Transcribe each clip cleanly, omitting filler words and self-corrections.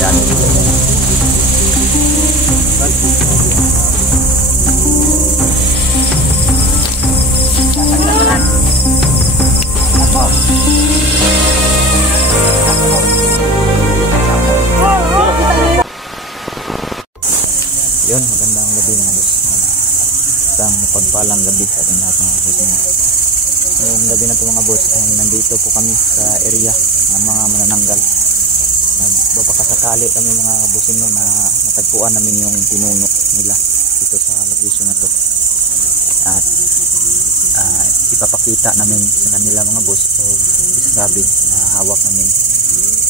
Yan. Yun, magandang gabi mga boss. Isang mapagpalang gabi sa ating lahat mga boss. Ngayong gabi na ito mga boss ay nandito po kami sa area ng mga manananggal. Nagbabakasakali kami mga bossing na natagpuan namin yung pinuno nila dito sa location na to. At ipapakita namin sa kanila mga boss o isasabi na hawak namin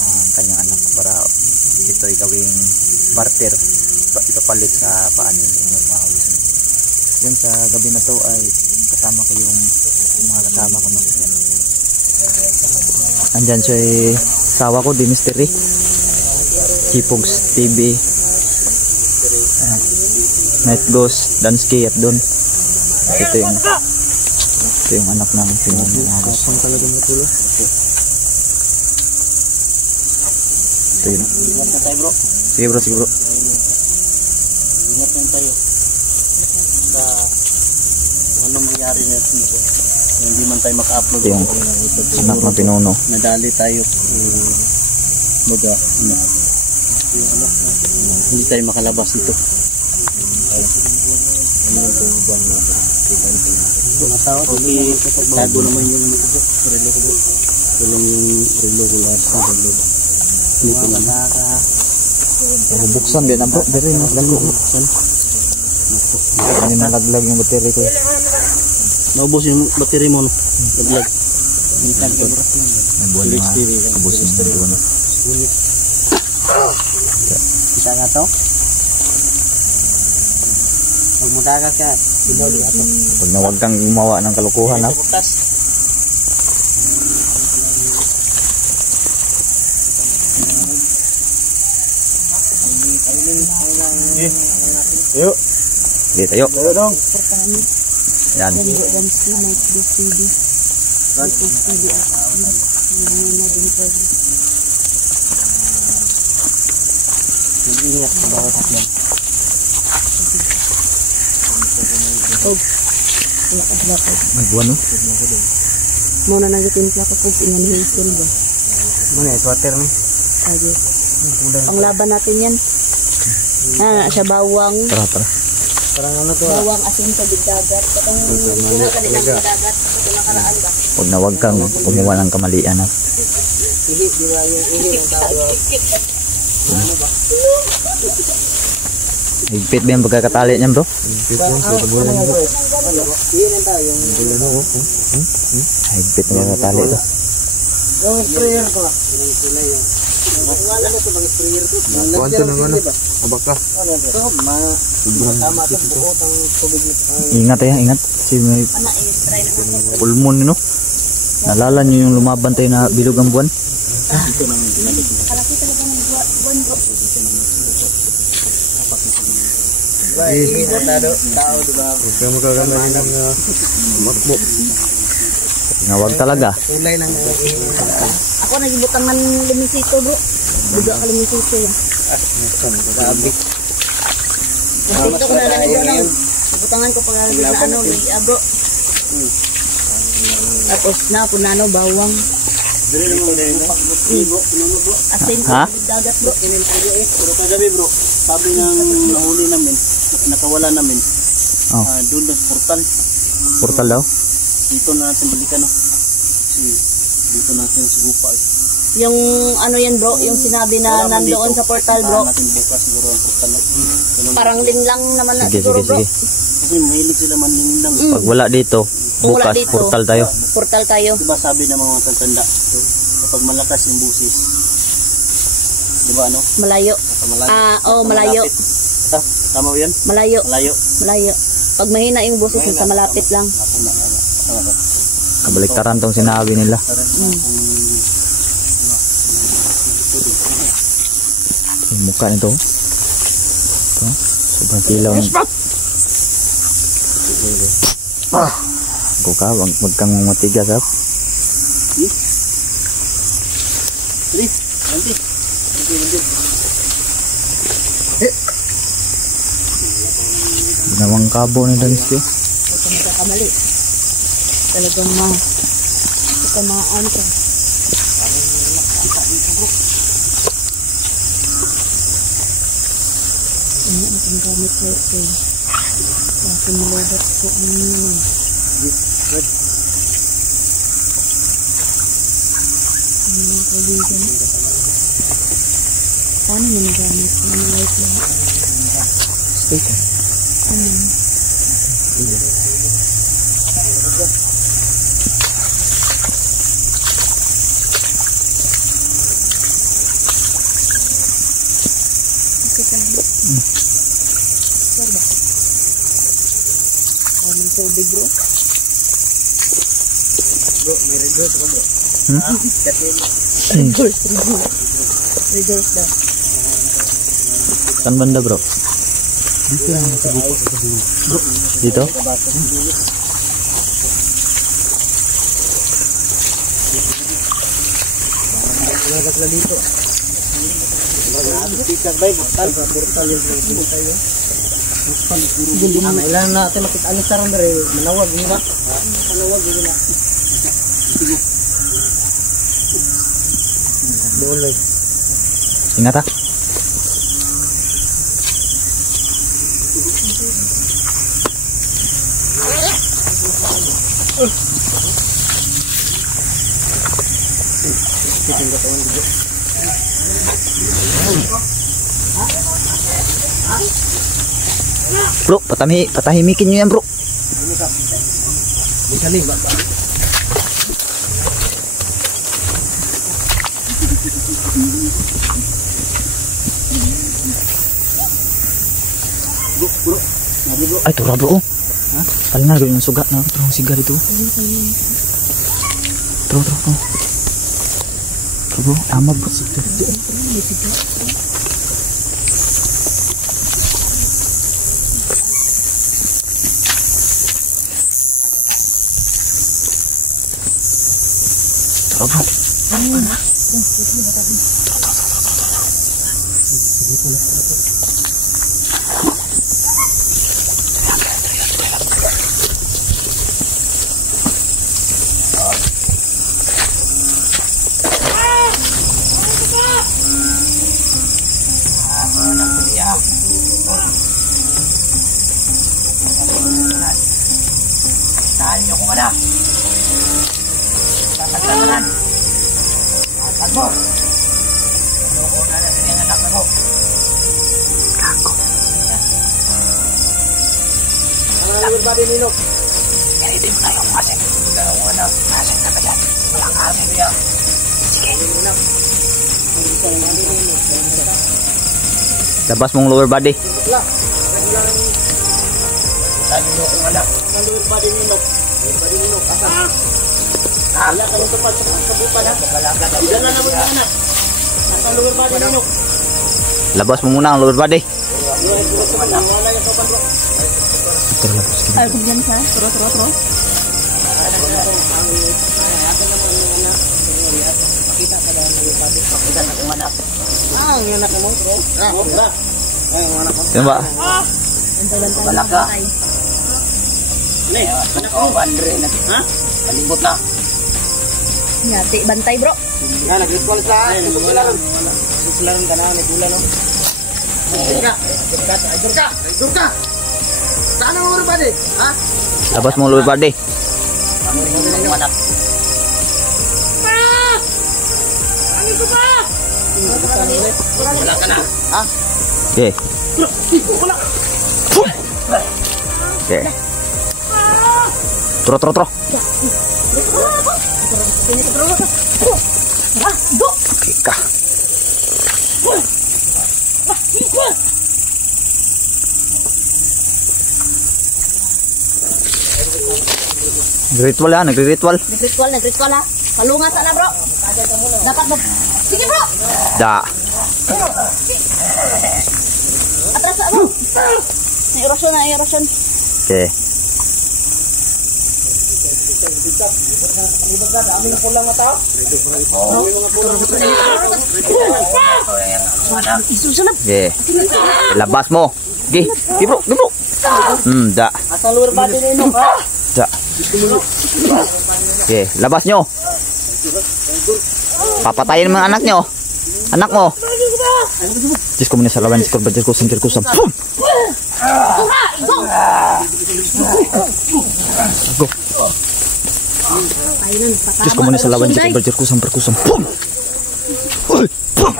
ang kanyang anak para ito ay gawing barter, ipapalit sa paan nila mga boss. Yun, sa gabi na to ay kasama ko yung mga kasama ko mga boss. Andyan siya sawa ko, di Mystery Chipogs TV, Night Ghost, Dansky at Don. Ito yung anak ng pinuno mga boss. Talaga matulo. Ito yun. Ingat na tayo bro. Sige bro, sige bro. Ingat na tayo. Sa kung anong mangyari natin bro. Hindi man tayo maka-upload. Ito yung anak ng pinuno. Nadali tayo. Baga, hindi tayo makalabas dito. Okay, tago naman yung relo ko bro. Tulong yung relo ko lahat sa relo. Hindi ko na Buksan din na bro, dari mas dalo. Ano na laglag yung battery ko. Naubos yung battery mo no. Laglag. Minsan ka bro. May buwan na ubos yung buwan. Kita nga to? Huwag mo dagat ka. Pinuli ato. Huwag na huwag kang gumawa ng kalukuhan ha. Yuk. Sige tayo. Tayo dong. Yan. Mag-ingat sa bawat haklan. May buwan no? Muna nagitimpla ko kung ingan hazel ba? Muna swatter ni. Ayos. Panglaban natin yan. Siya bawang. Tara, tara. Parang ano to? Bawang asin sa dagat. Katong mga kanilang dagat. Ito nakaraan ba? Huwag na huwag kang gumawa ng kamalian ha. Ihi, di ba yung ihi ng tao? Higpit ba yung pagkakatali niyan bro? Higpit yan sa bulan bro. Ihi ng tao yung bulan ako. Higpit na pagkakatali ito. Yung sprayer ko. Yung sila yung wala na ito bang sprayer ko. Kuwanto naman na. Abaka. Ito, tama ito. Buot ang tubig. Ingat ingat. Kasi may Try na natin. pulmon no? Nalala nyo yung lumaban tayo na bilog ang buwan? Ito nang ginalik mo. Kalaki talaga ng buwan bro. Tao, diba? Huwag ka magkakamali ng makbo. Nawag talaga. Kulay lang. Ako nagibutang ng lumisito bro. Buga ka lumisito yan. Grabe. Dito ko na lang ito lang. Nabutangan ko pag ano, bro. Tapos na, punano, bawang. Asin ko, Ha? dagat bro. Pero kagabi bro, sabi ng nahuli namin, nakawala namin, Oh. doon sa portal. Portal daw? Dito na natin balikan no. Kasi dito natin sa gupa. Yung ano yan bro, yung sinabi na Wala man nandoon dito. sa portal bro. Natin bukas siguro ang portal. No? Parang linlang naman na Sige, siguro sige, bro. sige. Kasi mahilig sila manlindang. Pag wala dito, Kung wala bukas dito. portal tayo. Portal tayo. Diba sabi ng mga tatanda, kapag malakas yung busis, diba ano? Malayo. Kapag malayo. Tama ba yan? Malayo. Malayo. Malayo. Pag mahina yung boses, sa malapit lang. Kabaliktaran tong sinabi nila. Yung mukha nito. Ito. Sobrang kilaw. Ako ka, wag kang matigas ha. Sige. Nanti. Ginawang kabo ni Dansyo. Huwag ka magkakamali. Talagang katamaan ka. Ano ang gamit ko ito? Kasi nilobat ko ang mga kaibigan. Paano mo nagamit? Ano light lang? Speaker. Ano? Okay ka lang. Sir ba? Anong tubig bro? Bro, may reverse ko bro. Reverse daw. Saan banda bro? Dito lang sa buko. Dito? Lagat lang dito. Tikak baik, portal yung dito tayo. Kailangan natin makita ang sarang dari manawag di ba? Manawag di ba? Boleh. Ingat ah. Bro, patahimikin nyo yan bro. Bisa nih, Mbak. Bro. Ay, tura bro. Ha? Paling nga yung sugat na. Terong sigar itu. Terus. Bro, ama bro. Bro. Tahan niyo kung ano. Tatagtanan. Tatag mo. Loko na natin yung anak na mo. Kako. Ano na yung body nilok? Galitin mo na yung asin. Dalawang anak. Asin na ba yan? Walang asin niya. Sige. Labas mong lower body. Tahan niyo kung anak. Ano yung body nilok? Body nilok. Asan? Wala kayo tupad sa bupan ha. Diyan na naman yung anak. Nasa lower body nilok. Labas mo muna ang lower body. Wala yung sopan bro. Ay, kung dyan sa? Turo. Pakita ka daw ng body. Pakita na kung anak. Ang anak mo bro. Bro. Ay, ang anak mo. Yan ba? Bantay-bantay. Wala ka. Ni, anak mo bandre na. Ha? Palibot na. Nyati, bantay bro. Nag-ritual sa. Susularan ka na, may tula no. Idol ka. Saan ang lower body? Ha? Labas mong lower body. Kami rin yung anak. Wala ka na. Ha? Okay. Okay. Tro. Okay ka. Nag-ritual ha, nag-ritual. Nag-ritual ha. Palunga sana bro. Dapat mo. Sige bro. Da. Atras na bro. May erosyon. Okay. Aming pulang mata. Isusunod. Okay. Labas mo. Okay. Di bro. Da. Asang lower body ni Inok, ha? Da. Okay, labas nyo. Papatayin mo ang anak nyo. Anak mo. Diyos ko muna sa laban. Diyos ko, singkir ko sa... Boom! Go. Diyos ko muna sa laban. Diyos ko sa perkusam. Boom! Boom!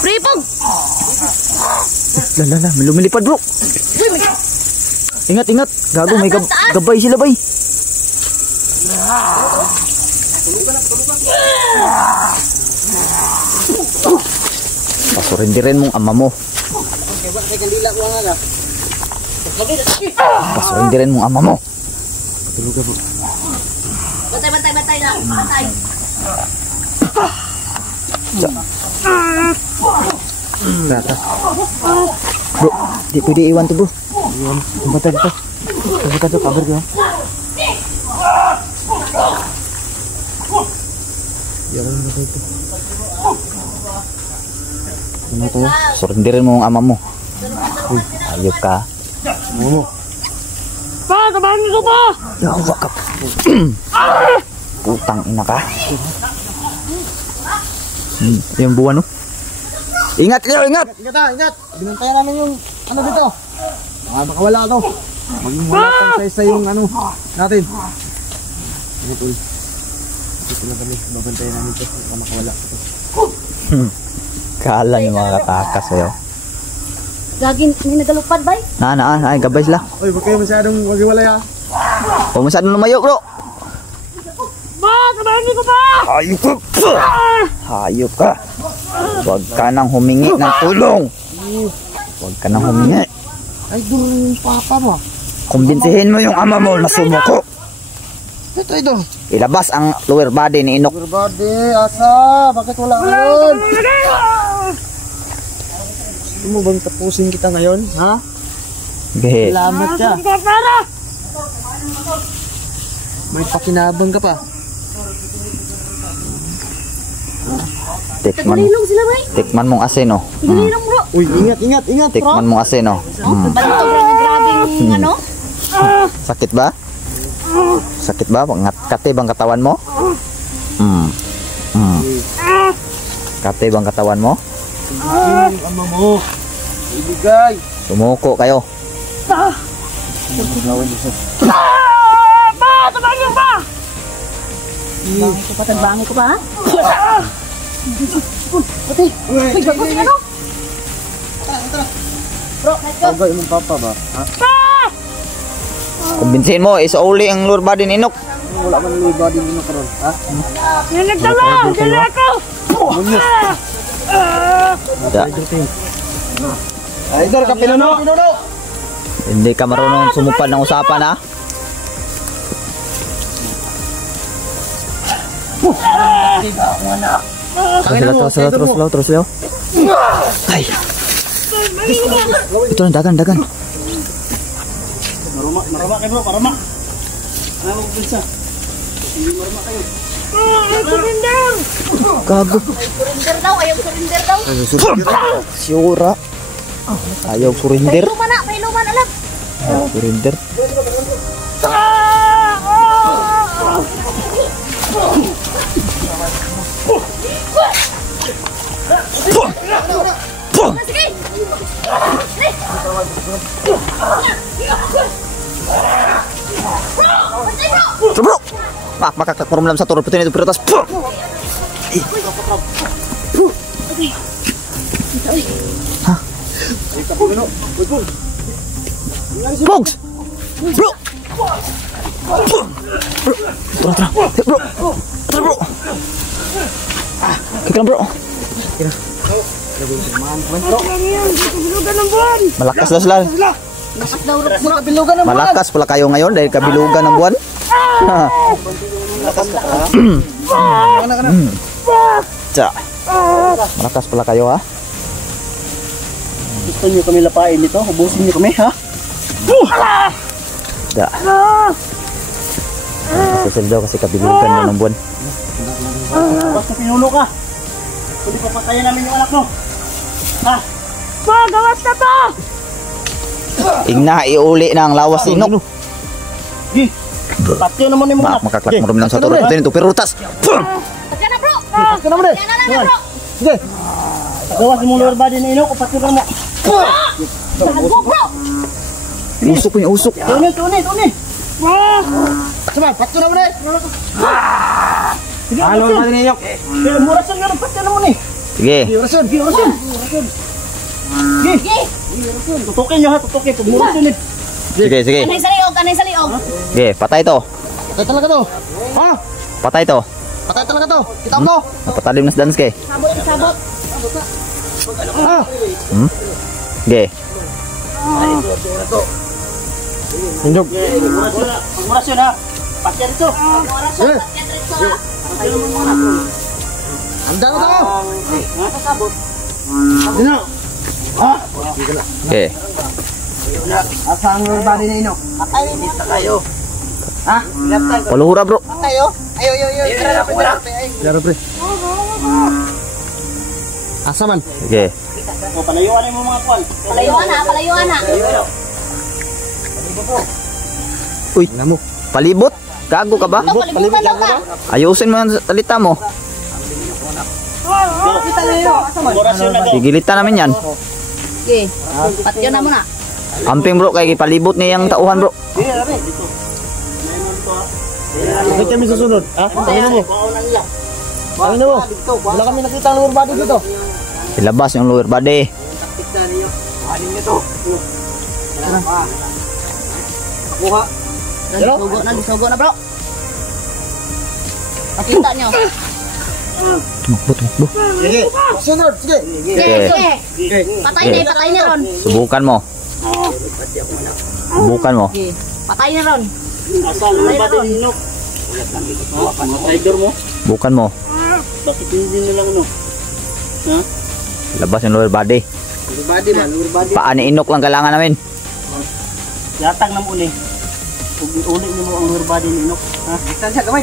Pripog! Lala, may lumilipad bro. Ingat, ingat. Gago, may gabay sila bay. Pasurindirin mong ama mo. Pasurindirin mong ama mo. Batay na. Batay. Bro, di pwede iwan to bro. Iwan batay dito. Buka to, cover ko. Yaman na ito. Ano to? Surindirin mo ang ama mo. Uy, ayop ka. Mo. Pa, kabahan mo pa! Yawa ka. Putang ina ka. Yung buwan no? Ingat kayo, ingat! Ingat! Binantayan namin yung ano dito. Baka wala to. Maging wala pang sa yung ano natin. Dito na kami. Babantayan namin ito. Baka makawala. Kala niyo mga katakas sa'yo. Gagin, may nagalupad ba? Ay, gabay sila. Uy, huwag kayo masyadong wag-iwalay ha. Huwag masyadong lumayo bro. Pa, kabahan mo pa! Hayop ka! Hayop ka! Huwag ka nang humingi ng tulong! Huwag ka nang humingi! Ay, doon yung papa mo. Kumbinsihin mo yung ama mo na sumuko! Ito. Ilabas ang lower body ni Inok. Lower body, asa? Bakit wala ngayon? Gusto mo bang tapusin kita ngayon, ha? Gahe. Salamat ka. May pakinabang ka pa. Tagalilong sila ba? Tikman mong asin oh. Tagalilong bro. Uy, ingat, bro. Tikman mong asin oh. Balik grabing ano? Sakit ba? Sakit ba? Kate bang katawan mo? Kate bang katawan mo? Ano mo? Ibigay. Sumuko kayo. Pa, tabahan mo pa! Bangi ko pa ha? Pati, may bago si ano? Bro, let's go! Tagay mong papa ba? Ha? Kumbinsihin mo, is only ang lower body ni Inok. Wala man lower body mo karon, ha? Yung nagtama! Dala ako! Da. Idol ka pinuno. Hindi ka marunong sumupad ng usapan ha? Terus sila. Ay. Ito na, dagan. Marama kayo bro, marama. Ano mo pinsa? Hindi marama kayo. Surrender! Gago. Surrender daw, ayaw surrender daw. Siura. Ayaw surrender. May luman alam. Surrender. Sige! Bro. Makakakmurum dalam satu rupiah itu prioritas. Hah? Box. Bro. Bro. Kikram bro. Malakas daw sila. Malakas pala kayo ngayon dahil kabilugan ng buwan. Malakas pala kayo ha. Gusto niyo kami lapain dito? Ubusin niyo kami ha? Da. Kasi daw kasi kabilugan ng buwan. Basta pinuno ka. Hindi pa patayin namin yung anak mo. Ha? po, gawas na po! Igna, iuli na ang lawas ni Inok. Gi. Patyo naman ni mo anak. Makaklak mo rin lang sa toro. Ito nito, pero rutas. Patyo na bro! Patyo naman eh. Yan na bro! Sige. Gawas mo lower body ni Inok, patyo ka mo. Tago bro! Usok ko yung usok. Tuni. Sama, patyo naman eh. Sige, lower body ni Inok. Murasan nga ng patyo naman eh. Sige. Orason. Gi. Tutukin nyo ha, tutukin. Pag murasan eh. Sige. Anay sa liog! Sige, patay to. Patay talaga to. Ha? Patay to. Patay talaga to. Kita mo. Napatalim na sa Danske. Sabot! Ha? Sige. Indog. Murasyon ha. Patyo rito. Orasyon, patyan rin ha! Handa na to. Dino. Ha? Sige. Asa ang lower body ni Inok? Patay dito kayo. Ha? Paluhura bro. Ayo. Laro pre. Asa man? Sige. O palayuan mo mga kwan. Palayuan na! Uy, palibot. Gago ka ba? Ito, palibutan daw ka! Ayusin mo ang salita mo. Orasyon na to. Gigilitan namin yan. Okay, patyo na muna. Amping bro, kay palibot niyang tauhan bro. Bakit kami susunod? Ha? Pangin mo. Pangin mo. Wala kami nakita ang lower body dito. Ilabas yung lower body. Kuha. Nagsugo na bro! Pakita nyo! Tumakbo. Sige. Sunod. Sige. Sige! Patay na ron! Subukan mo. Okay, patay na ron! Asa ang lower body ni Inok? Tiger mo? Subukan mo. Bakit hindi na lang ano? Ha? Ilabas yung lower body. Lower body ba? Lower body. Paa ni Inok lang kailangan namin. Yatag na mo uli. Uli mo ang lower body ni Inok. Ha? Distansya gamay.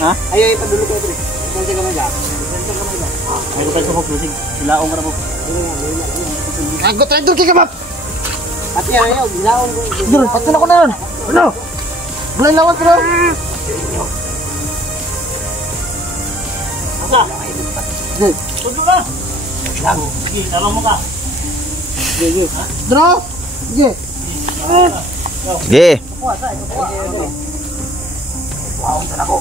Ha? Ay, padulo ko ito. Distansya gamay ba? Ay, ko tayo sa closing. Ilaong ka na po. Agot kay kabab! Pati yan ayaw, ilaong ko. Dur, pati na ko na yun. Ano? Bulay lawan ko na. Asa? Tudo na. Sige, talong mo ka. Sige. Draw! Sige. Sige. Wow, saan ako?